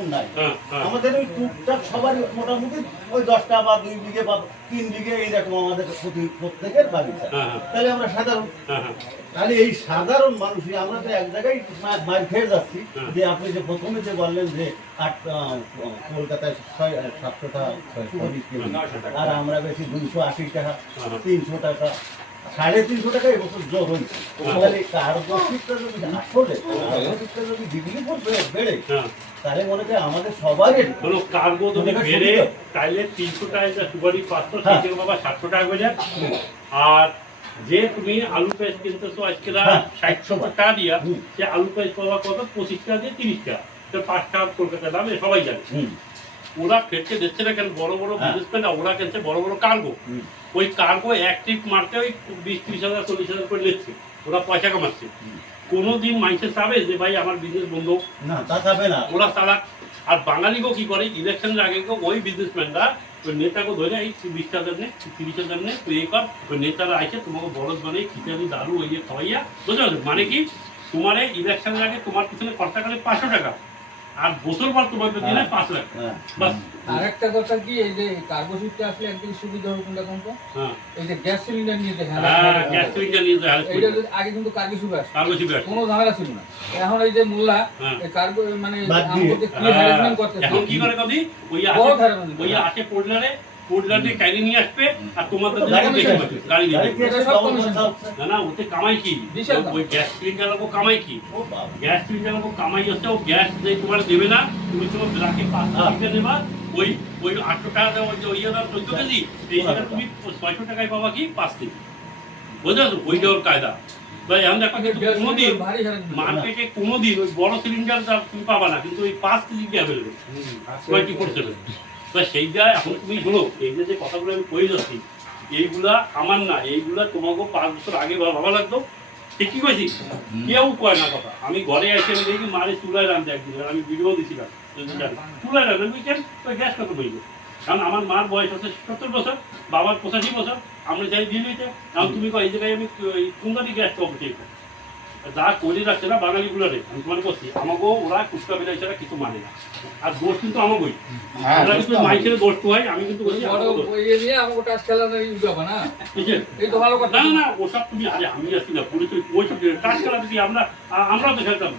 এরকম নাই। আমাদের ওই টুকটাক সবারই মোটামুটি ওই 10টা বা 2 বিঘে বা 3 বিঘে এইরকম আমাদের প্রত্যেকের বাগিচা। তাহলে আমরা সাধারণ, তাহলে এই সাধারণ মানুষই আমরা তো এক জায়গায় মার খেয়ে যাচ্ছি যে আপনি যে প্রথমে যে বললেন যে কলকাতায় 700 টাকা 620 কেজি আর আমরা বেশি 280 টাকা 300 টাকা 350 টাকা এবছর জোর হয়েছে। তাহলে কার্গোশিপটা যদি আসলে কার্গোশিপটা যদি ডিগ্রি বেড়ে তাহলে মনে হয় আমাদের সবারই কার্গো যদি বেড়ে তাহলে 300 টাকা সুপারি 500 থেকে বাবা 700 টাকা হয়ে যায়। আর যে তুমি আলু পেঁয়াজ কিনতেছো আজকে 60-70 টাকা দিয়া, সে আলু পেঁয়াজ পাওয়া কত 25 টাকা দিয়ে 30 টাকা, 5 টাকা কলকাতার দামে সবাই জানে। ওরা ফেরতে দিচ্ছে না কেন? বড় বড় বিজনেসম্যান ওরা কিনছে বড় বড় কার্গো। ওই কার্গো এক ট্রিপ মারতে ওই 20-30 হাজার 40 হাজার করে নিচ্ছে, ওরা পয়সা কামাচ্ছে। কোনোদিন মানুষে চাবে যে ভাই আমার বিজনেস বন্ধ না, তা চাবে না, ওরা চালাক। আর বাঙালিকেও কি করে, ইলেকশনের আগে ওই বিজনেসম্যানরা ওই নেতাকে ধরে এই 20 হাজার নে 30 হাজার নে তুই এই কর, ওই নেতারা আইসে তোমাকে বরদ বানিয়ে খিচাড়ি দারু ওই খাওয়াইয়া, বুঝতে পারছো? মানে কি তোমার এই ইলেকশনের আগে তোমার পিছনে খরচা করে 500 টাকা আর বছর পর তোমার দিনে 5 লাখ। বাস। আরেকটা কথা কি, এই যে কার্গো শিপটা আসলে একদিন সুবিধা হবে কোনটা কোনটা, এই যে গ্যাস সিলিন্ডার নিয়ে যে গ্যাস সিলিন্ডার নিয়ে যায়, এইটা আগে কিন্তু কার্গো শিপ আসে, কার্গো শিপ আসে, কোনো ঝামেলা ছিল না। এখন এই যে মোল্লা এই কার্গো মানে আমাদের কি হ্যারাসমেন্ট করতেছে, এখন কি করে কদি ওই আসে পোর্টল্যান্ডে গাড়ি নিয়ে আসবে আর তোমাদের গাড়ি নিয়ে না না, ওতে কামাই কি? ওই গ্যাস সিলিন্ডার কামাই কি? গ্যাস সিলিন্ডার কামাই হচ্ছে ও গ্যাস যে তোমার দেবে না, তুমি তোমার ব্রাকে 500 টাকা দেবা, ওই 800 টাকা দেওয়া ওই 14 কেজি, এই জায়গায় তুমি 600 টাকায় পাবা কি 5 কেজি, বুঝতে পারছো? ওই দেওয়ার কায়দা। এখন দেখো কোনোদিন মার্কেটে কোনোদিন ওই বড় সিলিন্ডার তুমি পাবা না, কিন্তু ওই 5 কেজি অ্যাভেলেবেল 20%। সেই জায়গায় এখন তুমি শোনো, এই যে কথাগুলো আমি কয়ে যাচ্ছি এইগুলা আমার না, এইগুলা তোমাকে 5 বছর আগে ভাবা লাগতো। ঠিক কি কইছি? কেউ কয় না কথা। আমি ঘরে এসে আমি দেখি মারে চুলায় রাঁধতে একদিন, আমি ভিডিও দিছিলাম চুলায় রাঁধে বুঝছেন, ওই গ্যাস কত বইবে। কারণ আমার মার বয়স হচ্ছে 70 বছর, বাবার 85 বছর, আমরা যাই দিয়ে নিতে। কারণ তুমি এই জায়গায় আমি কোনটাই গ্যাস পাবো ঠিক যা করে রাখছে না বাঙালিগুলোরে, আমি তোমার বলছি আমাকেও ওরা কুচকা বিলাই ছাড়া কিছু মানে না। আর দোষ কিন্তু আমাকেই, ওরা কিন্তু মাইকের দোষ হয়, আমি কিন্তু বলছি না না ওসব তুমি আরে আমি আসছি না পুলিশ ওইসব কাজ খেলা দিচ্ছি আমরাও তো খেলতাম।